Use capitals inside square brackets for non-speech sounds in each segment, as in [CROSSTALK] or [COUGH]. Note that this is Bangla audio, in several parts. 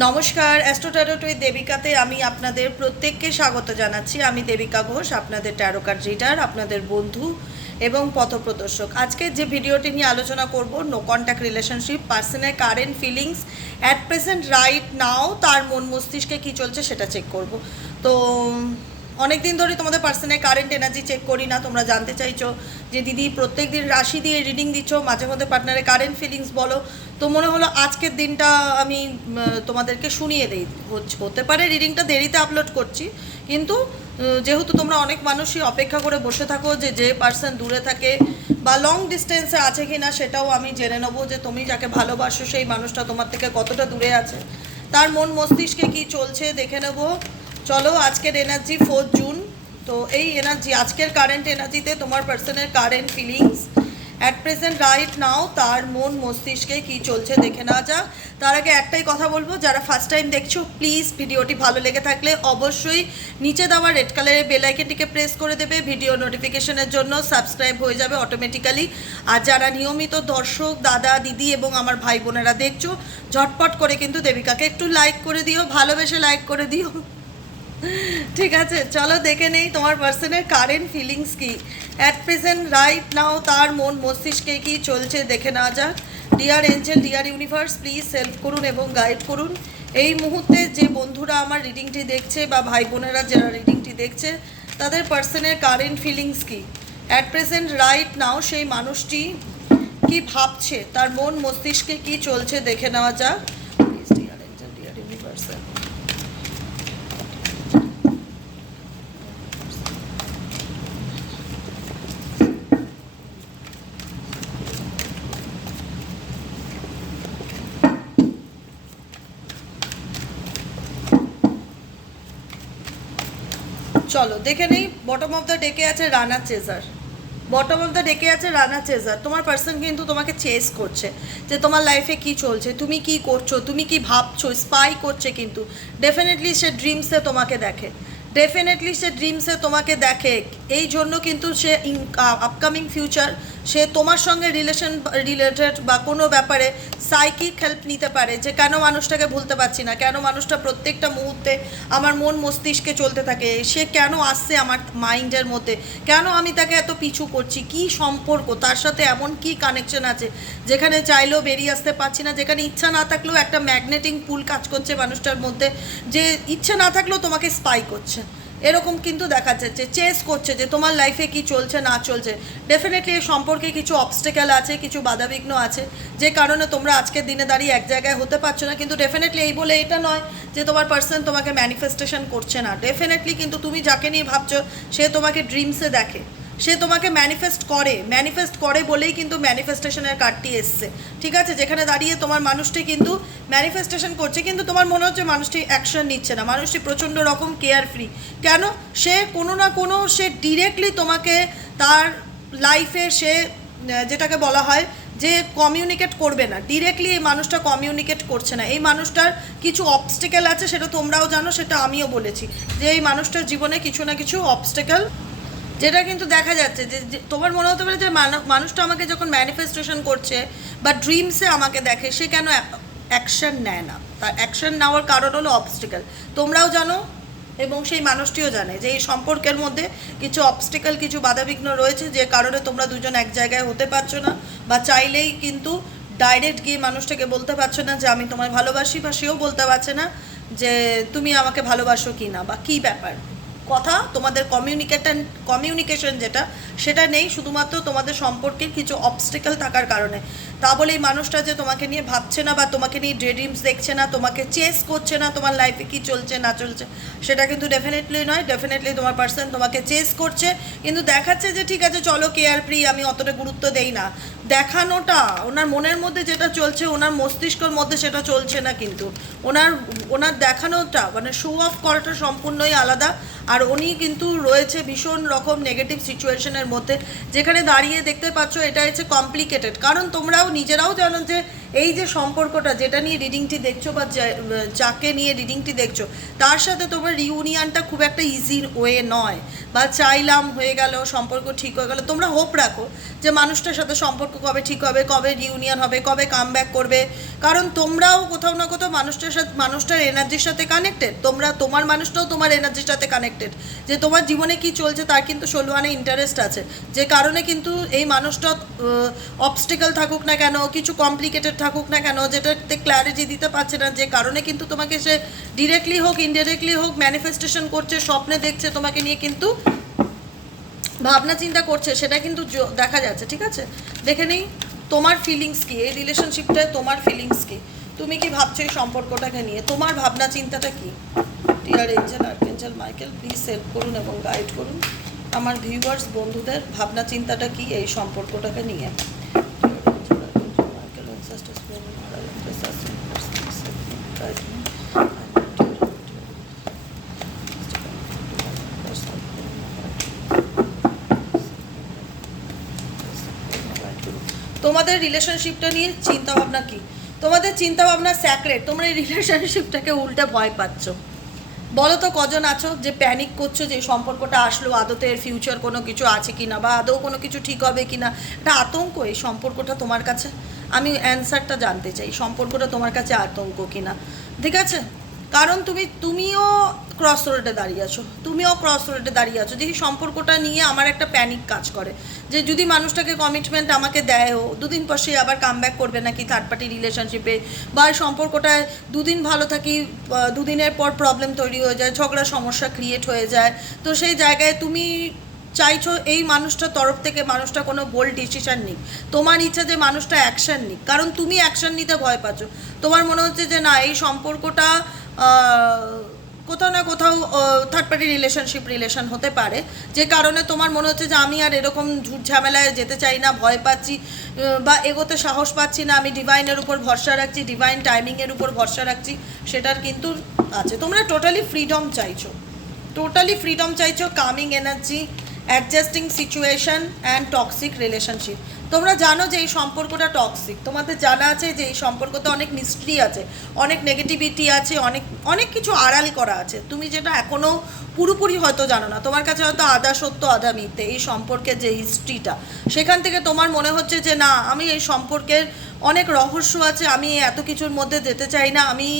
নমস্কার অ্যাস্ট্রোট্যারোটই দেবিকাতে আমি আপনাদের প্রত্যেককে স্বাগত জানাচ্ছি। আমি দেবিকা ঘোষ, আপনাদের ট্যারোকার রিডার আপনাদের বন্ধু এবং পথপ্রদর্শক। আজকে যে ভিডিওটি নিয়ে আলোচনা করব নো কন্ট্যাক্ট রিলেশনশিপ পার্সনের current feelings at present right now তার মন মস্তিষ্কে কী চলছে সেটা চেক করব। তো অনেক দিন ধরে তোমাদের পার্সনের কারেন্ট এনার্জি চেক করি না, তোমরা জানতে চাইছো যে দিদি প্রত্যেক দিন রাশি দিয়ে রিডিং দিচ্ছ, মাঝে মধ্যে পার্টনারের কারেন্ট ফিলিংস বলো। তো মনে হলো আজকের দিনটা আমি তোমাদেরকে শুনিয়ে দিই। হতে পারে রিডিংটা দেরিতে আপলোড করছি, কিন্তু যেহেতু তোমরা অনেক মানুষই অপেক্ষা করে বসে থাকো যে যে পার্সন দূরে থাকে বা লং ডিস্টেন্সে আছে কি না সেটাও আমি জেনে নেব যে তুমি যাকে ভালোবাসো সেই মানুষটা তোমার থেকে কতটা দূরে আছে। তার মন মস্তিষ্কে কি চলছে দেখে নেব। চলো, আজকের এনার্জি ফোর্থ জুন তো এই এনার্জি আজকের কারেন্ট এনার্জিতে তোমার পার্সনের current feelings at present right now তার মন মস্তিষ্কে কি চলছে দেখে নেওয়া যাক। তার আগে একটাই কথা বলব, যারা ফার্স্ট টাইম দেখছ প্লিজ ভিডিওটি ভালো লেগে থাকলে অবশ্যই নিচে দেওয়া রেড কালারের বেল আইকনটিকে প্রেস করে দেবে। ভিডিও নোটিফিকেশনের জন্য সাবস্ক্রাইব হয়ে যাবে অটোমেটিক্যালি আর যারা নিয়মিত দর্শক, দাদা, দিদি এবং আমার ভাই বোনেরা দেখছ, ঝটপট করে কিন্তু দেবিকাকে একটু লাইক করে দিও, ভালোবেসে লাইক করে দিও। ঠিক আছে, চলো দেখে নেই তোমার পার্সনের কারেন্ট ফিলিংস কি। অ্যাট প্রেজেন্ট রাইট নাও তার মন, মস্তিষ্কে কি চলছে দেখে নেওয়া যাক। Dear angel dear universe please help করুন এবং গাইড করুন। এই মুহূর্তে যে বন্ধুরা আমার রিডিংটি দেখছে বা ভাই বোনেরা যারা রিডিংটি দেখছে, তাদের পার্সনের কারেন্ট ফিলিংস কি? অ্যাট প্রেজেন্ট রাইট নাও সেই মানুষটি কি ভাবছে? তার মন, মস্তিষ্কে কি চলছে দেখে নেওয়া যাক please dear angel dear universe চলো, দেখে নেই বটম অফ দ্য ডেকে আছে রানা চেজার। বটম অফ দ্য ডেকে আছে রানা চেজার। তোমার পার্সন কিন্তু তোমাকে চেস করছে, যে তোমার লাইফে কি চলছে, তুমি কি করছ, তুমি কি ভাবছ স্পাই করছে কিন্তু। ডেফিনেটলি সে ড্রিমসে তোমাকে দেখে। ডেফিনেটলি সে ড্রিমসে তোমাকে দেখে। এই জন্য কিন্তু সে আপকামিং ফিউচার সে তোমার সঙ্গে রিলেশন রিলেটেড বা কোনো ব্যাপারে সাইকিক হেল্প নিতে পারে যে কেন মানুষটাকে ভুলতে পারছি না, কেন মানুষটা প্রত্যেকটা মুহূর্তে আমার মন মস্তিষ্কে চলতে থাকে, সে কেন আসছে আমার মাইন্ডের মধ্যে, কেন আমি তাকে এত পিছু করছি, কি সম্পর্ক, তার সাথে এমন কি কানেকশন আছে, যেখানে চাইলেও বেরিয়ে আসতে পারছি না, যেখানে ইচ্ছা না থাকলেও একটা ম্যাগনেটিং পুল কাজ করছে মানুষটার মধ্যে, যে ইচ্ছে না থাকলেও তোমাকে স্পাই করছে। এরকম কিন্তু দেখা যাচ্ছে চেস করছে যে তোমার লাইফে কি চলছে, না চলছে। ডেফিনেটলি এই সম্পর্কে কিছু অবস্টেকেল আছে, কিছু বাধাবিঘ্ন আছে। যে কারণে তোমরা আজকের দিনে দাঁড়িয়ে এক জায়গায় হতে পারছ না। কিন্তু ডেফিনেটলি এই বলে এটা নয় যে তোমার পার্সন তোমাকে ম্যানিফেস্টেশন করছে না। ডেফিনেটলি কিন্তু তুমি যাকে নিয়ে ভাবছ, সে তোমাকে ড্রিমসে দেখে। সে তোমাকে ম্যানিফেস্ট করে ম্যানিফেস্ট করে বলেই কিন্তু ম্যানিফেস্টেশনের কার্ডটি এসছে। ঠিক আছে? যেখানে দাঁড়িয়ে তোমার মানুষটি কিন্তু ম্যানিফেস্টেশন করছে, কিন্তু তোমার মনে হচ্ছে মানুষটি অ্যাকশন নিচ্ছে না। মানুষটি প্রচণ্ড রকম কেয়ার ফ্রি কেন? সে কোনো না কোনো সে ডিরেক্টলি তোমাকে তার লাইফে সে যেটাকে বলা হয় যে কমিউনিকেট করবে না। ডিরেক্টলি এই মানুষটা কমিউনিকেট করছে না। এই মানুষটার কিছু অবস্টেকেল আছে, সেটা তোমরাও জানো, সেটা আমিও বলেছি। যে এই মানুষটার জীবনে কিছু না কিছু অবস্টেকেল যেটা কিন্তু দেখা যাচ্ছে যে তোমার মনে হতে পারে যে মানুষটা আমাকে যখন ম্যানিফেস্টেশন করছে বা ড্রিমসে আমাকে দেখে, সে কেন অ্যাকশন নেয় না? তার অ্যাকশন নেওয়ার কারণ হলো অবস্টিক্যাল তোমরাও জানো এবং সেই মানুষটিও জানে যে এই সম্পর্কের মধ্যে কিছু অবস্টিক্যাল কিছু বাধাবিঘ্ন রয়েছে যে কারণে তোমরা দুজন এক জায়গায় হতে পারছ না বা চাইলেই কিন্তু ডাইরেক্ট গিয়ে মানুষটাকে বলতে পারছ না যে, আমি তোমায় ভালোবাসি বা সেও বলতে পারছে না যে, তুমি আমাকে ভালোবাসো কি না বা কী ব্যাপার। কথা তোমাদের কমিউনিকেটান কমিউনিকেশন যেটা সেটা নেই শুধুমাত্র তোমাদের সম্পর্কের কিছু অবস্টেকেল থাকার কারণে। তা বলে এই মানুষটা যে তোমাকে নিয়ে ভাবছে না বা তোমাকে নিয়ে ড্রিমস দেখছে না, তোমাকে চেস করছে না, তোমার লাইফে কি চলছে, না চলছে, সেটা কিন্তু ডেফিনেটলি নয়। ডেফিনেটলি তোমার পার্সন তোমাকে চেস করছে। কিন্তু দেখাচ্ছে যে, ঠিক আছে, চলো কেয়ার ফ্রি আমি অতটা গুরুত্ব দেই না। দেখানোটা, ওনার মনের মধ্যে যেটা চলছে, ওনার মস্তিষ্কর মধ্যে সেটা চলছে না কিন্তু। ওনার ওনার দেখানোটা মানে শো অফ করাটা সম্পূর্ণই আলাদা। আর উনি কিন্তু রয়েছে ভীষণ রকম নেগেটিভ সিচুয়েশনের মধ্যে। যেখানে দাঁড়িয়ে দেখতে পাচ্ছ, এটা হচ্ছে কমপ্লিকেটেড কারণ তোমরাও নিজেরাও জানেন যে এই যে সম্পর্কটা, যেটা নিয়ে রিডিংটি দেখছ বা যাকে নিয়ে রিডিংটি দেখছ, তার সাথে তোমার রিউনিয়নটা খুব একটা ইজি ওয়ে নয়। বা চাইলাম হয়ে গেল, সম্পর্ক ঠিক হয়ে গেল, তোমরা হোপ রাখো যে মানুষটার সাথে সম্পর্ক কবে ঠিক হবে, কবে রিউনিয়ন হবে, কবে কাম করবে। কারণ তোমরাও কোথাও না কোথাও মানুষটার সাথে, মানুষটার এনার্জির সাথে কানেক্টেড তোমরা, তোমার মানুষটাও তোমার এনার্জির সাথে কানেক্টেড যে তোমার জীবনে কি চলছে তার কিন্তু ষোলোয়ানে ইন্টারেস্ট আছে। যে কারণে কিন্তু এই মানুষটা অবস্টিকাল থাকুক না কেন, কিছু কমপ্লিকেটেড থাকুক না কেন, যেটাতে ক্ল্যারিটি দিতে পারছে না, যে কারণে কিন্তু তোমাকে সে ডিরেক্টলি হোক ইনডিরেক্টলি হোক ম্যানিফেস্টেশন করছে, স্বপ্নে দেখছে, তোমাকে নিয়ে কিন্তু ভাবনা চিন্তা করছে, সেটা কিন্তু দেখা যাচ্ছে, ঠিক আছে? দেখে নেই, তোমার ফিলিংস কি? এই রিলেশনশিপটায় তোমার ফিলিংস কি? তুমি কি ভাবছ এই সম্পর্কটাকে নিয়ে? তোমার ভাবনা চিন্তাটা কি? Dear angel archangel Michael please help করুন এবং গাইড করুন। আমার ভিউয়ার্স বন্ধুদের, ভাবনা চিন্তাটা কি এই সম্পর্কটাকে নিয়ে? রিলেশনশিপটা নিয়ে চিন্তা ভাবনা কি? তোমাদের চিন্তা ভাবনা স্যাক্রেট তোমরা এই রিলেশনশিপটাকে উল্টে ভয় পাচ্ছ। বলো তো কজন আছো যে প্যানিক করছ যে সম্পর্কটা আসলো, আদতে এর ফিউচার কোনো কিছু আছে কি না বা আদৌ কোনো কিছু ঠিক হবে কি না এটা আতঙ্ক এই সম্পর্কটা তোমার কাছে? আমি অ্যান্সারটা জানতে চাই, সম্পর্কটা তোমার কাছে আতঙ্ক কি না ঠিক আছে? কারণ তুমি, তুমিও ক্রস রোডে দাঁড়িয়ে আছো। তুমিও ক্রস রোডে দাঁড়িয়ে আছো। এই সম্পর্কটা নিয়ে আমার একটা প্যানিক কাজ করে। যে যদি মানুষটাকে কমিটমেন্ট আমাকে দেয়ও, দুদিন পর সে আবার কাম ব্যাক করবে নাকি থার্ড পার্টি রিলেশনশিপে বা সম্পর্কটায় দুদিন ভালো থাকি দুদিনের পর প্রবলেম তৈরি হয়ে যায়, ঝগড়া, সমস্যা ক্রিয়েট হয়ে যায়, তো সেই জায়গায় তুমি চাইছো এই মানুষটার তরফ থেকে মানুষটা কোনো বোল্ড ডিসিশন নিক। তোমার ইচ্ছা যে মানুষটা অ্যাকশন নিক। কারণ তুমি অ্যাকশন নিতে ভয় পাচ্ছ। তোমার মনে হচ্ছে যে না, এই সম্পর্কটা কোথাও না কোথাও থার্ড পার্টি রিলেশনশিপ রিলেশন হতে পারে। যে কারণে তোমার মনে হচ্ছে যে আমি আর এরকম ঝুট ঝামেলায় যেতে চাই না, ভয় পাচ্ছি বা এগোতে সাহস পাচ্ছি না, আমি ডিভাইনের উপর ভরসা রাখছি ডিভাইন টাইমিংয়ের উপর ভরসা রাখছি, সেটার কিন্তু আছে। তোমরা টোটালি ফ্রিডম চাইছো। টোটালি ফ্রিডম চাইছো coming energy adjusting situation and toxic relationship তোমরা জানো যে এই সম্পর্কটা টক্সিক তোমাদের জানা আছে যে এই সম্পর্কতে অনেক মিস্ট্রি আছে, অনেক নেগেটিভিটি আছে, অনেক অনেক কিছু আড়াল করা আছে। তুমি যেটা এখনও পুরোপুরি হয়তো জানো না। তোমার কাছে হয়তো আধা সত্য, আধা মিথ্যে এই সম্পর্কের যে হিস্ট্রিটা সেখান থেকে তোমার মনে হচ্ছে যে, না, আমি এই সম্পর্কের অনেক রহস্য আছে, আমি এত কিছুর মধ্যে যেতে চাই না। আমি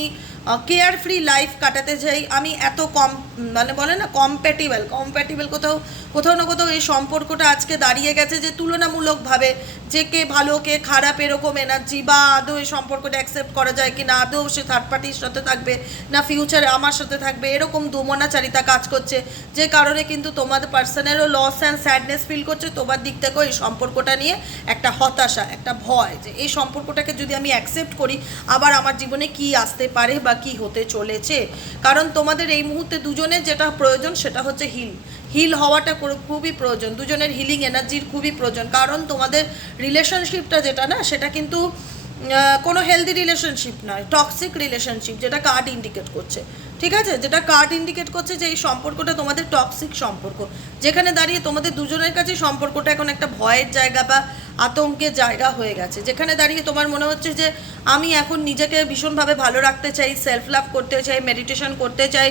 কেয়ার ফ্রি লাইফ কাটাতে চাই। আমি এত কম মানে বলে না কম্প্যাটিবল কম্প্যাটিবল কোথাও কোথাও না কোথাও এই সম্পর্কটা আজকে দাঁড়িয়ে গেছে যে তুলনামূলকভাবে যে কে ভালো, কে খারাপ এরকম এনার্জি বা আদৌ এই সম্পর্কটা অ্যাকসেপ্ট করা যায় কি না আদৌ সে থার্ড পার্টির সাথে থাকবে না ফিউচারে আমার সাথে থাকবে, এরকম দুমনাচারিতা কাজ করছে, যে কারণে কিন্তু তোমাদের পার্সনেরও লস অ্যান্ড স্যাডনেস ফিল করছে, তোমার দিক থেকেও এই সম্পর্কটা নিয়ে একটা হতাশা, একটা ভয় যে এই সম্পর্কটাকে যদি আমি অ্যাকসেপ্ট করি, আবার আমার জীবনে কি আসতে পারে বা কি হতে চলেছে? কারণ তোমাদের এই মুহূর্তে দুজনের যেটা প্রয়োজন সেটা হচ্ছে হিল হিল হওয়াটা খুবই প্রয়োজন। দুজনের হিলিং এনার্জির খুবই প্রয়োজন। কারণ তোমাদের রিলেশনশিপটা যেটা না, সেটা কিন্তু কোনো হেলদি রিলেশনশিপ নয় টক্সিক রিলেশনশিপ যেটা কার্ড ইন্ডিকেট করছে। ঠিক আছে? যেটা কার্ড ইন্ডিকেট করছে যে এই সম্পর্কটা তোমাদের টক্সিক সম্পর্ক। যেখানে দাঁড়িয়ে তোমাদের দুজনের কাছে সম্পর্কটা এখন একটা ভয়ের জায়গা বা আতঙ্কের জায়গা হয়ে গেছে। যেখানে দাঁড়িয়ে তোমার মনে হচ্ছে যে আমি এখন নিজেকে ভীষণভাবে ভালো রাখতে চাই সেলফ লাভ করতে চাই মেডিটেশন করতে চাই,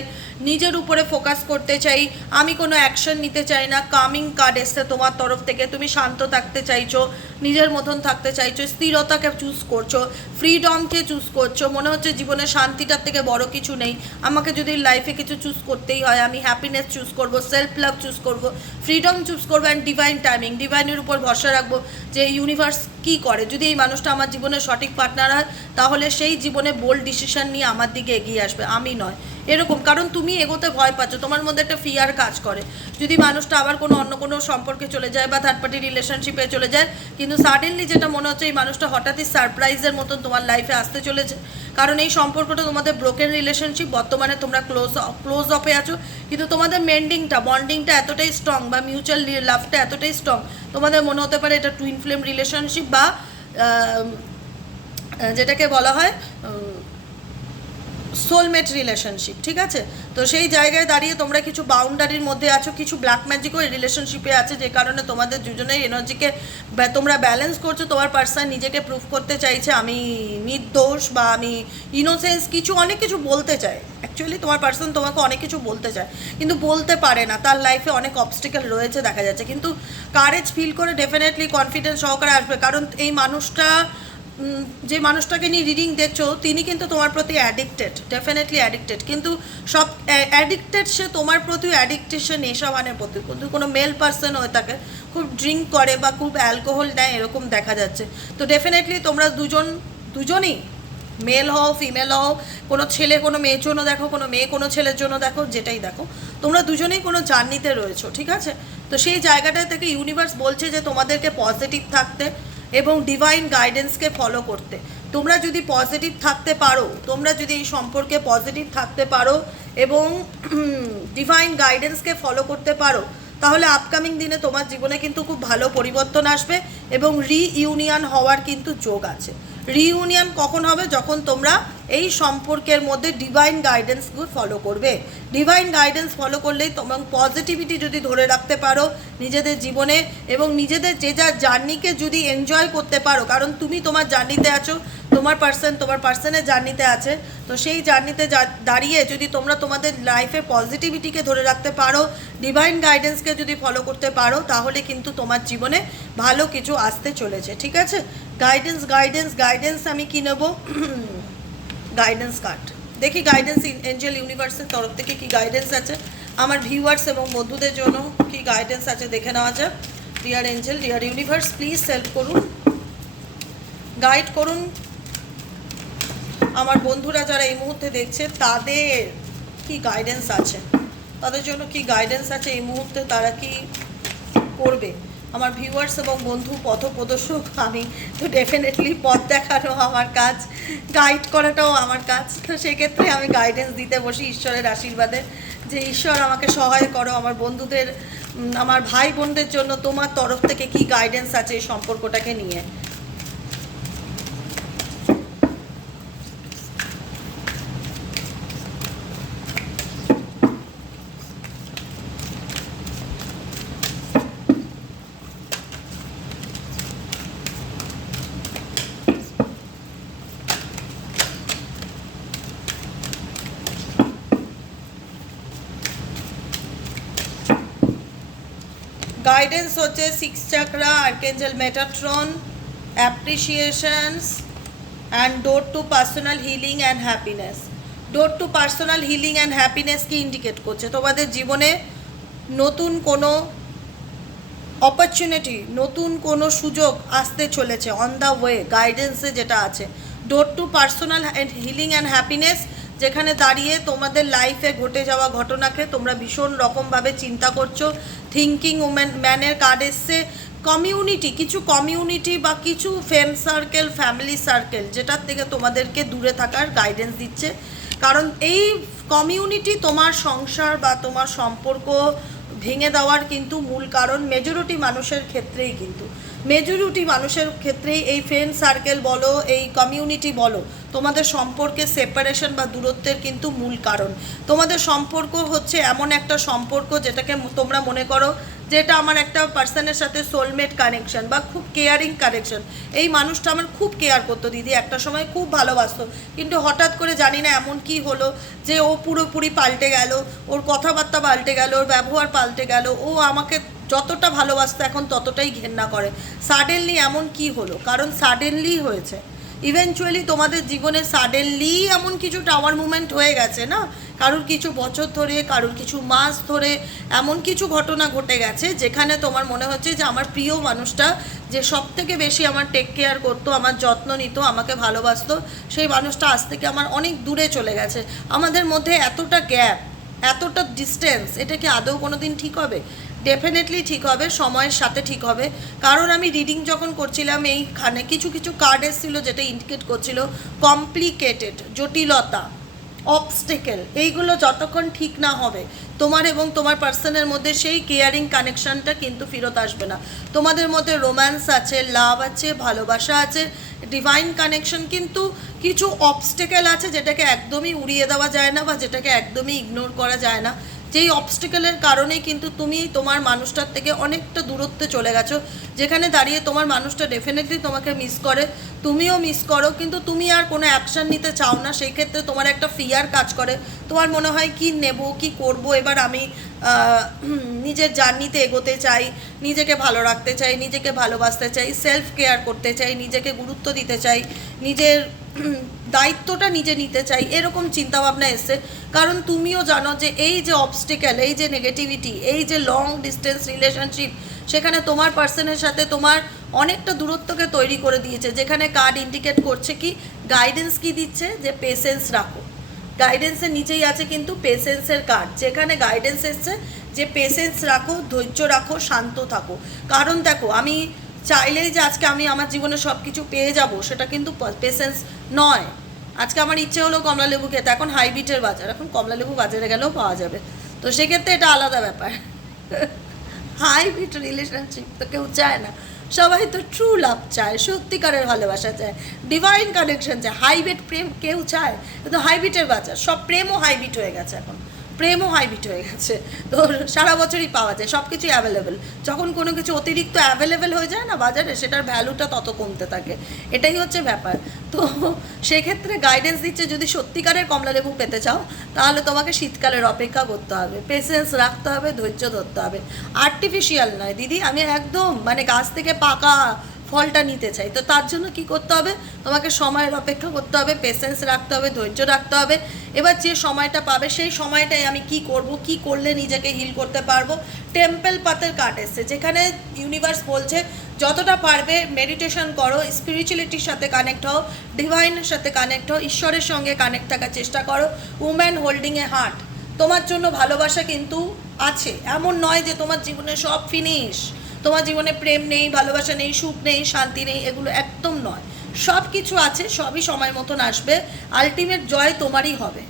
নিজের উপরে ফোকাস করতে চাই, আমি কোনো অ্যাকশন নিতে চাই না কামিং কার্ড এসছে তোমার তরফ থেকে, তুমি শান্ত থাকতে চাইছো, নিজের মতন থাকতে চাইছো, স্থিরতাকে চুজ করছ ফ্রিডমকে চুজ করছ, মনে হচ্ছে জীবনে শান্তিটার থেকে বড় কিছু নেই। আমাকে যদি লাইফে কিছু চুজ করতেই হয়, আমি হ্যাপিনেস চুজ করব সেলফ লাভ চুজ করব ফ্রিডম চুজ করব অ্যান্ড ডিভাইন টাইমিং ডিভাইনের উপর ভরসা রাখব যে ইউনিভার্স কি করে? যদি এই মানুষটা আমার জীবনের সঠিক পার্টনার হয়, তাহলে সেই জীবনে বোল্ড ডিসিশন নিয়ে আমার দিকে এগিয়ে আসবে। আমি নয়। এরকম, কারণ তুমি এগোতে ভয় পাচ্ছ, তোমার মধ্যে একটা ফিয়ার কাজ করে। যদি মানুষটা আবার কোনো, অন্য কোনো সম্পর্কে চলে যায় বা থার্ড পার্টি রিলেশনশিপে চলে যায়, কিন্তু সাডেনলি যেটা মনে হচ্ছে এই মানুষটা হঠাৎই সারপ্রাইজের মতন তোমার লাইফে আসতে চলেছে। কারণ এই সম্পর্কটা তোমাদের ব্রোকেন রিলেশনশিপ বর্তমানে তোমরা ক্লোজ ক্লোজ অফে আছো, কিন্তু তোমাদের মেন্ডিংটা বন্ডিংটা এতটাই স্ট্রং বা মিউচুয়াল লাভটা এতটাই স্ট্রং তোমাদের মনে হতে পারে এটা টুইন ফ্লেম রিলেশনশিপ বা যেটাকে বলা হয় সোলমেট রিলেশনশিপ ঠিক আছে? তো সেই জায়গায় দাঁড়িয়ে তোমরা কিছু বাউন্ডারির মধ্যে আছো, কিছু ব্ল্যাক ম্যাজিকও এই রিলেশনশিপে আছে, যে কারণে তোমাদের দুজনের এনার্জিকে তোমরা ব্যালেন্স করছ, তোমার পার্সন নিজেকে প্রুভ করতে চাইছে, আমি নির্দোষ বা আমি ইনোসেন্স কিছু, অনেক কিছু বলতে চাই অ্যাকচুয়ালি তোমার পার্সন তোমাকে অনেক কিছু বলতে চায়, কিন্তু বলতে পারে না। তার লাইফে অনেক অবস্টিক্যাল রয়েছে, দেখা যাচ্ছে। কিন্তু কারেজ ফিল করে ডেফিনেটলি কনফিডেন্স সহকারে আসবে, কারণ এই মানুষটা যে মানুষটাকে নিয়ে রিডিং দেখছ, তিনি কিন্তু তোমার প্রতি অ্যাডিক্টেড ডেফিনেটলি অ্যাডিক্টেড কিন্তু সব অ্যাডিক্টেড সে তোমার প্রতি অ্যাডিক্টেড সে নেশাবানের প্রতি কিন্তু কোনো মেল পার্সন হয়ে থাকে খুব ড্রিঙ্ক করে বা খুব অ্যালকোহল নেয়, এরকম দেখা যাচ্ছে। তো ডেফিনেটলি তোমরা দুজন দুজনেই মেল হও ফিমেল হও, কোনো ছেলে, কোনো মেয়ের জন্য দেখো, কোনো মেয়ে কোনো ছেলের জন্য দেখো, যেটাই দেখো। তোমরা দুজনেই কোনো জার্নিতে রয়েছো, ঠিক আছে? তো সেই জায়গাটা থেকে ইউনিভার্স বলছে যে তোমাদেরকে পজিটিভ থাকতে এবং ডিভাইন গাইডেন্সকে ফলো করতে। তোমরা যদি পজিটিভ থাকতে পারো, তোমরা যদি এই সম্পর্কে পজিটিভ থাকতে পারো এবং ডিভাইন গাইডেন্সকে ফলো করতে পারো, তাহলে আপকামিং দিনে তোমার জীবনে কিন্তু খুব ভালো পরিবর্তন আসবে এবং রিইউনিয়ন হওয়ার কিন্তু যোগ আছে। রিইউনিয়ন কখন হবে যখন তোমরা এই সম্পর্কের মধ্যে ডিভাইন গাইডেন্সগুলো ফলো করবে। ডিভাইন গাইডেন্স ফলো করলেই তোমার পজিটিভিটি যদি ধরে রাখতে পারো নিজেদের জীবনে এবং নিজেদের যে যার জার্নিকে যদি এনজয় করতে পারো, কারণ তুমি তোমার জার্নিতে আছো তোমার পার্সন তোমার পার্সনের জার্নিতে আছে। তো সেই জার্নিতে দাঁড়িয়ে যদি তোমরা তোমাদের লাইফে পজিটিভিটিকে ধরে রাখতে পারো ডিভাইন গাইডেন্সকে যদি ফলো করতে পারো, তাহলে কিন্তু তোমার জীবনে ভালো কিছু আসতে চলেছে, ঠিক আছে? গাইডেন্স গাইডেন্স গাইডেন্স আমি কি নেব? [CLEARS THROAT] গাইডেন্স কার্ড দেখি গাইডেন্স এঞ্জেল ইউনিভার্সের তরফ থেকে কি গাইডেন্স আছে। আমার ভিউয়ার্স এবং বন্ধুদের জন্য কি গাইডেন্স আছে দেখে নেওয়া যাক। Dear angel dear universe please help করুন। গাইড করুন। আমার বন্ধুরা যারা এই মুহূর্তে দেখছে, তাদের কি গাইডেন্স আছে? তাদের জন্য কি গাইডেন্স আছে এই মুহূর্তে তারা কি করবে? আমার ভিউয়ার্স এবং বন্ধু পথ প্রদর্শক আমি তো ডেফিনেটলি পথ দেখানো আমার কাজ গাইড করাটাও আমার কাজ। তো সেক্ষেত্রে আমি গাইডেন্স দিতে বসি ঈশ্বরের আশীর্বাদে, যে ঈশ্বর আমাকে সহায় করো, আমার বন্ধুদের আমার ভাই বোনদের জন্য তোমার তরফ থেকে কি গাইডেন্স আছে এই সম্পর্কটাকে নিয়ে। গাইডেন্স হচ্ছে six chakra archangel Metatron appreciations and door to personal healing and happiness door to personal healing and হ্যাপিনেসকে indicate করছে? তোমাদের জীবনে নতুন কোনো অপরচুনিটি নতুন কোনো সুযোগ আসতে চলেছে অন দ্য ওয়ে গাইডেন্সে যেটা আছে। Door to personal and healing and happiness যেখানে দাঁড়িয়ে তোমাদের লাইফে ঘটে যাওয়া ঘটনাকে তোমরা ভীষণ রকমভাবে চিন্তা করছ। থিঙ্কিং উম্যান ম্যানের কার্ড এসছে। কমিউনিটি কিছু কমিউনিটি বা কিছু ফ্রেন্ড সার্কেল ফ্যামিলি সার্কেল যেটার থেকে তোমাদেরকে দূরে থাকার গাইডেন্স দিচ্ছে। কারণ এই কমিউনিটি তোমার সংসার বা তোমার সম্পর্ক ভেঙে দেওয়ার কিন্তু মূল কারণ মেজরিটি মানুষের ক্ষেত্রেই কিন্তু। মেজরিটি মানুষের ক্ষেত্রেই এই ফ্রেন্ড সার্কেল বলো, এই কমিউনিটি বলো, তোমাদের সম্পর্কে সেপারেশন বা দূরত্বের কিন্তু মূল কারণ। তোমাদের সম্পর্ক হচ্ছে এমন একটা সম্পর্ক যেটাকে তোমরা মনে করো যেটা আমার একটা পার্সনের সাথে সোলমেট কানেকশন বা খুব কেয়ারিং কানেকশন এই মানুষটা আমার খুব কেয়ার করতো, দিদি। একটা সময় খুব ভালোবাসতো। কিন্তু হঠাৎ করে জানি না এমন কি হলো যে ও পুরোপুরি পাল্টে গেল, ওর কথাবার্তা পাল্টে গেল, ওর ব্যবহার পাল্টে গেল, ও আমাকে যতটা ভালোবাসতো এখন ততটাই ঘেন্না করে। সাডেনলি এমন কি হলো? কারণ সাডেনলি হয়েছে। ইভেনচুয়ালি তোমাদের জীবনে সাডেনলি এমন কিছু টাওয়ার মুভমেন্ট হয়ে গেছে না? কারোর কিছু বছর ধরে, কারোর কিছু মাস ধরে এমন কিছু ঘটনা ঘটে গেছে যেখানে তোমার মনে হচ্ছে যে আমার প্রিয় মানুষটা যে সব থেকে বেশি আমার টেক কেয়ার করতো, আমার যত্ন নিত, আমাকে ভালোবাসতো, সেই মানুষটা আজ থেকে আমার অনেক দূরে চলে গেছে। আমাদের মধ্যে এতটা গ্যাপ এতটা ডিস্টেন্স এটা কি আদৌ কোনো দিন ঠিক হবে? ডেফিনেটলি ঠিক হবে, সময়ের সাথে ঠিক হবে। কারণ আমি রিডিং যখন করছিলাম, এইখানে কিছু কিছু কার্ড এসেছিল যেটা ইন্ডিকেট করছিল কমপ্লিকেটেড জটিলতা অবস্টেকেল এইগুলো যতক্ষণ ঠিক না হবে, তোমার এবং তোমার পার্সনের মধ্যে সেই কেয়ারিং কানেকশনটা কিন্তু ফেরত আসবে না। তোমাদের মধ্যে রোম্যান্স আছে লাভ আছে, ভালোবাসা আছে ডিভাইন কানেকশন কিন্তু কিছু অবস্টেকেল আছে যেটাকে একদমই উড়িয়ে দেওয়া যায় না বা যেটাকে একদমই ইগনোর করা যায় না। যেই অবস্টেকেলের কারণেই কিন্তু তুমি তোমার মানুষটার থেকে অনেকটা দূরত্বে চলে গেছো। যেখানে দাঁড়িয়ে তোমার মানুষটা ডেফিনেটলি তোমাকে মিস করে। তুমিও মিস করো, কিন্তু তুমি আর কোনো অ্যাকশন নিতে চাও না। সেই ক্ষেত্রে তোমার একটা ফিয়ার কাজ করে। তোমার মনে হয়, কি নেব, কি করব? এবার আমি নিজের জার্নিতে এগোতে চাই, নিজেকে ভালো রাখতে চাই, নিজেকে ভালোবাসতে চাই সেলফ কেয়ার করতে চাই, নিজেকে গুরুত্ব দিতে চাই, নিজের দায়িত্বটা নিজে নিতে চাই, এরকম চিন্তাভাবনা এসছে। কারণ তুমিও জানো যে এই যে অবস্টিক্যাল এই যে নেগেটিভিটি এই যে লং ডিস্টেন্স রিলেশনশিপ সেখানে তোমার পার্সনের সাথে তোমার অনেকটা দূরত্বকে তৈরি করে দিয়েছে, যেখানে কার্ড ইন্ডিকেট করছে কি গাইডেন্স কি দিচ্ছে? যে পেশেন্স রাখো। গাইডেন্সের নিচেই আছে কিন্তু পেশেন্সের কার্ড যেখানে গাইডেন্স এসছে যে পেশেন্স রাখো, ধৈর্য রাখো, শান্ত থাকো। কারণ দেখো, আমি চাইলেই যে আজকে আমি আমার জীবনে সব কিছু পেয়ে যাব, সেটা কিন্তু পেশেন্স নয়। আজকে আমার ইচ্ছে হলো কমলা লেবু খেতে, এখন হাইব্রিডের বাজার, এখন কমলা লেবু বাজারে গেলেও পাওয়া যাবে। তো সেক্ষেত্রে এটা আলাদা ব্যাপার। হাইব্রিড রিলেশনশিপ তো কেউ চায় না। সবাই তো ট্রু লাভ চায়, সত্যিকারের ভালোবাসা চায় ডিভাইন কানেকশন চায়। হাইব্রিড প্রেম কেউ চায়, কিন্তু হাইব্রিডের বাজার, সব প্রেমও হাইব্রিড হয়ে গেছে এখন। প্রেমও হাইব্রিড হয়ে গেছে। তো সারা বছরই পাওয়া যায় সব কিছুই অ্যাভেলেবেল যখন কোনো কিছু অতিরিক্ত অ্যাভেলেবেল হয়ে যায় না বাজারে, সেটার ভ্যালুটা তত কমতে থাকে। এটাই হচ্ছে ব্যাপার। তো সেক্ষেত্রে গাইডেন্স দিচ্ছে, যদি সত্যিকারের কমলা লেবু পেতে চাও, তাহলে তোমাকে শীতকালের অপেক্ষা করতে হবে। পেশেন্স রাখতে হবে, ধৈর্য ধরতে হবে। আর্টিফিশিয়াল নয়, দিদি, আমি একদম মানে গাছ থেকে পাকা ফলটা নিতে চাই। তো তার জন্য কি করতে হবে? তোমাকে সময়ের অপেক্ষা করতে হবে পেশেন্স রাখতে হবে, ধৈর্য রাখতে হবে। এবার যে সময়টা পাবে, সেই সময়টায় আমি কি করব, কি করলে নিজেকে হিল করতে পারব? টেম্পেল পাতের কাট এসছে, যেখানে ইউনিভার্স বলছে, যতটা পারবে মেডিটেশন করো স্পিরিচুয়ালিটির সাথে কানেক্ট হও ডিভাইনের সাথে কানেক্ট হও, ঈশ্বরের সঙ্গে কানেক্ট থাকার চেষ্টা করো। উম্যান হোল্ডিং এ হার্ট তোমার জন্য ভালোবাসা কিন্তু আছে। এমন নয় যে তোমার জীবনে সব ফিনিশ তোমার জীবনে প্রেম নেই, ভালোবাসা নেই, সুখ নেই, শান্তি নেই, এগুলো একদম নয়। সব কিছু আছে, সবই সময় মতন আসবে। আলটিমেট জয় তোমারই হবে।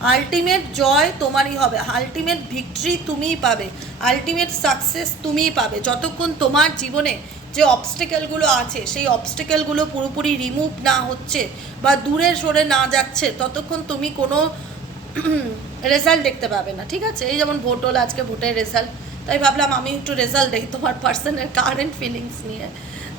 আলটিমেট জয় তোমারই হবে। আলটিমেট ভিক্টরি তুমিই পাবে। আলটিমেট সাকসেস তুমিই পাবে। যতক্ষণ তোমার জীবনে যে অবস্টেকেলগুলো আছে, সেই অবস্টেকেলগুলো পুরোপুরি রিমুভ না হচ্ছে বা দূরে সরে না যাচ্ছে, ততক্ষণ তুমি কোনো [CLEARS THROAT] রেজাল্ট দেখতে পাবে না। ঠিক আছে? এই যেমন ভোট হলো আজকে ভোটের রেজাল্ট তাই ভাবলাম আমি একটু রেজাল্ট দেখি তোমার পার্সনের কারেন্ট ফিলিংস নিয়ে।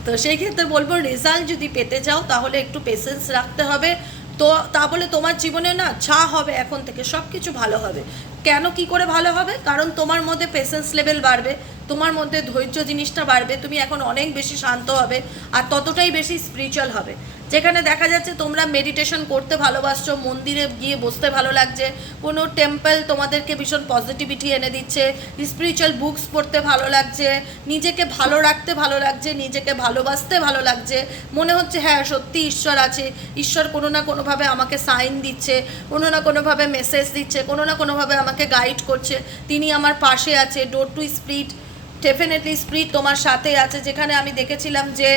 তো সেই ক্ষেত্রে বলব রেজাল্ট যদি পেতে চাও, তাহলে একটু পেশেন্স রাখতে হবে। তো তা বলে তোমার জীবনে না যা হবে এখন থেকে সব কিছু ভালো হবে। কেন কি করে ভালো হবে? কারণ তোমার মধ্যে পেশেন্স লেভেল বাড়বে, তোমার মধ্যে ধৈর্য জিনিসটা বাড়বে, তুমি এখন অনেক বেশি শান্ত হবে আর ততটাই বেশি স্পিরিচুয়াল হবে। যেখানে দেখা যাচ্ছে তোমরা মেডিটেশন করতে ভালোবাসছো, মন্দিরে গিয়ে বসতে ভালো লাগছে, কোনো টেম্পল তোমাদেরকে ভীষণ পজিটিভিটি এনে দিচ্ছে স্পিরিচুয়াল বুকস পড়তে ভালো লাগছে, নিজেকে ভালো রাখতে ভালো লাগছে, নিজেকে ভালোবাসতে ভালো লাগছে, মনে হচ্ছে হ্যাঁ সত্যি ঈশ্বর আছে, ঈশ্বর কোনো না কোনোভাবে আমাকে সাইন দিচ্ছে, কোনো না কোনোভাবে মেসেজ দিচ্ছে, কোনো না কোনোভাবে আমাকে গাইড করছে, তিনি আমার পাশে আছে door to spirit definitely spirit তোমার সাথে আছে, যেখানে আমি দেখেছিলাম যে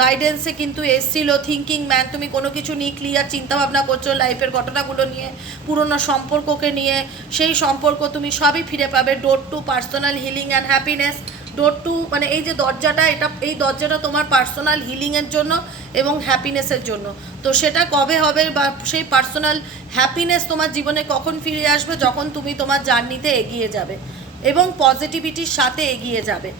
গাইডেন্সে কিন্তু এসছিল থিঙ্কিং ম্যান তুমি কোনো কিছু নিয়ে ক্লিয়ার চিন্তাভাবনা করছ লাইফের ঘটনাগুলো নিয়ে, পুরনো সম্পর্ককে নিয়ে, সেই সম্পর্ক তুমি সবই ফিরে পাবে। Door to personal healing and happiness door to মানে এই যে দরজাটা, এটা, এই দরজাটা তোমার পার্সোনাল হিলিংয়ের জন্য এবং হ্যাপিনেসের জন্য। তো সেটা কবে হবে বা সেই পার্সোনাল হ্যাপিনেস তোমার জীবনে কখন ফিরে আসবে, যখন তুমি তোমার জার্নিতে এগিয়ে যাবে এবং পজিটিভিটির সাথে এগিয়ে যাবে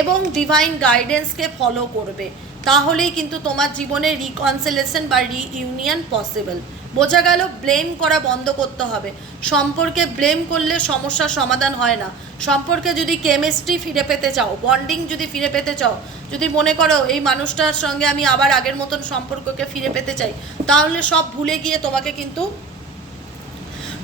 এবং ডিভাইন গাইডেন্সকে ফলো করবে। তাহলেই কিন্তু তোমার জীবনে রিকনসিলেশন বা রিইউনিয়ন পসিবল বোঝা গেল ব্লেম করা বন্ধ করতে হবে। সম্পর্কে ব্লেম করলে সমস্যার সমাধান হয় না। সম্পর্কে যদি কেমিস্ট্রি ফিরে পেতে চাও বন্ডিং যদি ফিরে পেতে চাও, যদি মনে করো এই মানুষটার সঙ্গে আমি আবার আগের মতন সম্পর্ককে ফিরে পেতে চাই, তাহলে সব ভুলে গিয়ে তোমাকে কিন্তু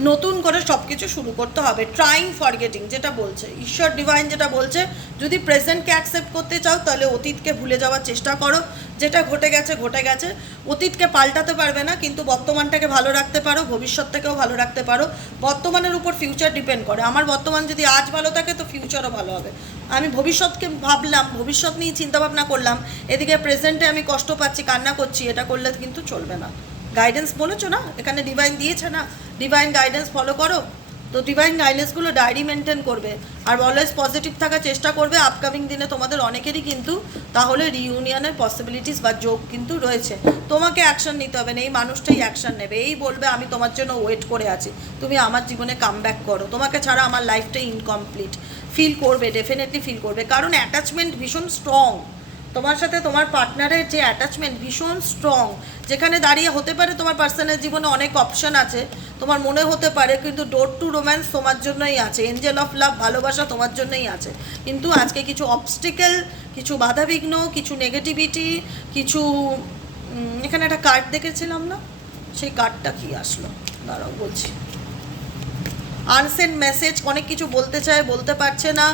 নতুন করে সব কিছু শুরু করতে হবে ট্রাইং ফরগেটিং যেটা বলছে। ঈশ্বর ডিভাইন যেটা বলছে, যদি প্রেজেন্টকে অ্যাকসেপ্ট করতে চাও, তাহলে অতীতকে ভুলে যাওয়ার চেষ্টা করো। যেটা ঘটে গেছে ঘটে গেছে। অতীতকে পাল্টাতে পারবে না, কিন্তু বর্তমানটাকে ভালো রাখতে পারো, ভবিষ্যৎটাকেও ভালো রাখতে পারো। বর্তমানের উপর ফিউচার ডিপেন্ড করে। আমার বর্তমান যদি আজ ভালো থাকে, তো ফিউচারও ভালো হবে। আমি ভবিষ্যৎকে ভাবলাম, ভবিষ্যৎ নিয়ে চিন্তাভাবনা করলাম, এদিকে প্রেজেন্টে আমি কষ্ট পাচ্ছি, কান্না করছি, এটা করলে কিন্তু চলবে না। গাইডেন্স বলেছ না? এখানে ডিভাইন দিয়েছে না? ডিভাইন গাইডেন্স ফলো করো? তো ডিভাইন গাইডেন্সগুলো ডায়েরি মেনটেন করবে। আর অলওয়েজ পজিটিভ থাকার চেষ্টা করবে। আপকামিং দিনে তোমাদের অনেকেরই কিন্তু তাহলে রিইউনিয়নের পসিবিলিটিস বা যোগ কিন্তু রয়েছে। তোমাকে অ্যাকশন নিতে হবে না, এই মানুষটাই অ্যাকশন নেবে। এই বলবে, আমি তোমার জন্য ওয়েট করে আছি। তুমি আমার জীবনে কাম করো। তোমাকে ছাড়া আমার লাইফটা ইনকমপ্লিট ফিল করবে ডেফিনেটলি ফিল করবে। কারণ অ্যাটাচমেন্ট ভীষণ স্ট্রং তোমার সাথে তোমার পার্টনারের যে অ্যাটাচমেন্ট ভীষণ স্ট্রং যেখানে দাঁড়িয়ে হতে পারে তোমার পার্সোনাল জীবনে অনেক অপশন আছে, তোমার মনে হতে পারে কিন্তু ডোর টু রোম্যান্স তোমার জন্যই আছে এঞ্জেল অফ লাভ ভালোবাসা তোমার জন্যই আছে। কিন্তু আজকে কিছু অবস্টিকেল কিছু বাধাবিঘ্ন, কিছু নেগেটিভিটি কিছু এখানে একটা কার্ড দেখেছিলাম না? সেই কার্ডটা কি আসলো? দাঁড়াও বলছি। আনসেন্ড মেসেজ অনেক কিছু বলতে চায়, বলতে পারছে না।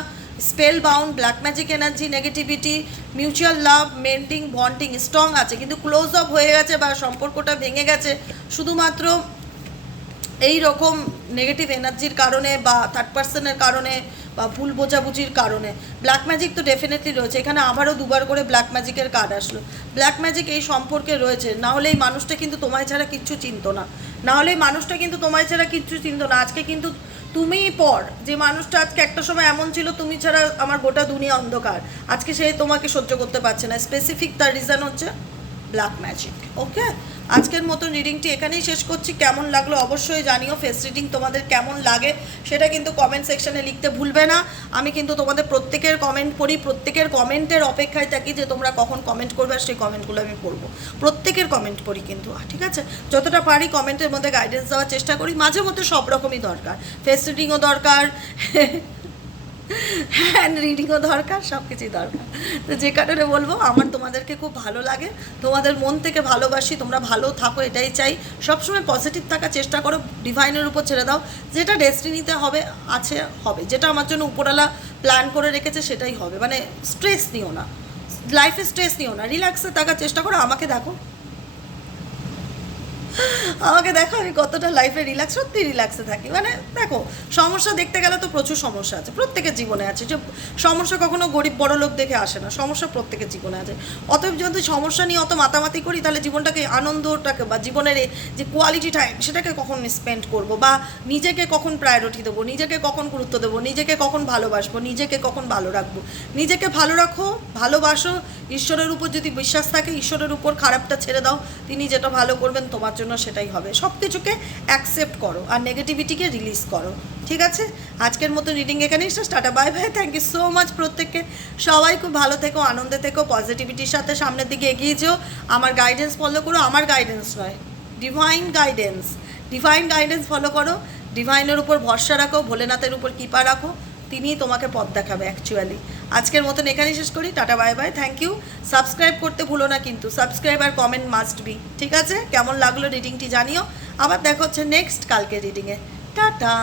Spell bound black magic energy negativity mutual love mending bonding strong আছে। কিন্তু ক্লোজ আপ হয়ে গেছে বা সম্পর্কটা ভেঙে গেছে, শুধুমাত্র এই রকম নেগেটিভ এনার্জির কারণে বা থার্ড পার্সনের কারণে বা ভুল বোঝাবুঝির কারণে। ব্ল্যাক ম্যাজিক তো ডেফিনেটলি রয়েছে। এখানে আবারও দুবার করে ব্ল্যাক ম্যাজিকের কার্ড আসলো। ব্ল্যাক ম্যাজিক এই সম্পর্কে রয়েছে। না হলে এই মানুষটা কিন্তু তোমায় ছাড়া কিচ্ছু চিনতো না। না হলে এই মানুষটা কিন্তু তোমায় ছাড়া কিচ্ছু চিনতো না। আজকে কিন্তু তুমিই পর। যে মানুষটা আজকে একটা সময় এমন ছিল, তুমি ছাড়া আমার গোটা দুনিয়া অন্ধকার। আজকে সে তোমাকে সহ্য করতে পারছে না। স্পেসিফিক তার রিজন হচ্ছে ব্ল্যাক ম্যাজিক ওকে আজকের মতন রিডিংটি এখানেই শেষ করছি। কেমন লাগল অবশ্যই জানিও। ফেস রিডিং তোমাদের কেমন লাগে সেটা কিন্তু কমেন্ট সেকশনে লিখতে ভুলবে না। আমি কিন্তু তোমাদের প্রত্যেকের কমেন্ট পড়ি, প্রত্যেকের কমেন্টের অপেক্ষায় থাকি যে তোমরা কখন কমেন্ট করবে আর সেই কমেন্টগুলো আমি পড়ব। প্রত্যেকের কমেন্ট পড়ি কিন্তু। ঠিক আছে? যতটা পারি কমেন্টের মধ্যে গাইডেন্স দেওয়ার চেষ্টা করি। মাঝে মধ্যে সব রকমই দরকার। ফেস রিডিংও দরকার। [LAUGHS] হ্যান্ড রিডিংও দরকার সব কিছুই দরকার। তো যে কারণে বলব, আমার তোমাদেরকে খুব ভালো লাগে। তোমাদের মন থেকে ভালোবাসি, তোমরা ভালো থাকো, এটাই চাই। সবসময় পজিটিভ থাকার চেষ্টা করো ডিভাইনের উপর ছেড়ে দাও। যেটা ডেস্টিনিতে হবে, আছে, হবে। যেটা আমার জন্য উপরওয়ালা প্ল্যান করে রেখেছে, সেটাই হবে। মানে স্ট্রেস নিও না। লাইফে স্ট্রেস নিও না। রিল্যাক্সে থাকার চেষ্টা করো, আমাকে দেখো। আমাকে দেখো, আমি কতটা লাইফে রিল্যাক্স সত্যি রিল্যাক্সে থাকি। মানে দেখো, সমস্যা দেখতে গেলে তো প্রচুর সমস্যা আছে, প্রত্যেকের জীবনে আছে। যে সমস্যা কখনো গরিব বড় লোক দেখে আসে না, সমস্যা প্রত্যেকের জীবনে আছে। অতএব যদি সমস্যা নিয়ে অত মাতামাতি করি, তাহলে জীবনটাকে, আনন্দটাকে বা জীবনের যে কোয়ালিটি টাইম সেটাকে কখন স্পেন্ড করব? বা নিজেকে কখন প্রায়োরিটি দেবো? নিজেকে কখন গুরুত্ব দেবো? নিজেকে কখন ভালোবাসবো? নিজেকে কখন ভালো রাখব? নিজেকে ভালো রাখো, ভালোবাসো ঈশ্বরের উপর যদি বিশ্বাস থাকে, ঈশ্বরের উপর খারাপটা ছেড়ে দাও, তিনি যেটা ভালো করবেন তোমার জন্য সেটাই হবে। সব কিছুকে অ্যাকসেপ্ট করো আর নেগেটিভিটিকে রিলিজ করো, ঠিক আছে? আজকের মতো রিডিং এখানেই শেষ, tata bye bye thank you so much প্রত্যেককে। সবাই খুব ভালো থেকো, আনন্দে থেকো পজিটিভিটির সাথে সামনের দিকে এগিয়ে যেও, আমার গাইডেন্স ফলো করো, আমার গাইডেন্স নয় divine guidance divine guidance follow করো ডিভাইনের উপর ভরসা রাখো, ভোলেনাথের উপর কৃপা রাখো তিনিই তোমাকে পথ দেখাবে অ্যাকচুয়ালি আজকের মতন এখানেই শেষ করি, tata bye bye thank you subscribe করতে ভুলো না কিন্তু সাবস্ক্রাইব আর কমেন্ট মাস্ট বি ঠিক আছে? কেমন লাগল রিডিংটি জানিও। আবার দেখা হচ্ছে নেক্সট কালকে রিডিংয়ে টাটা!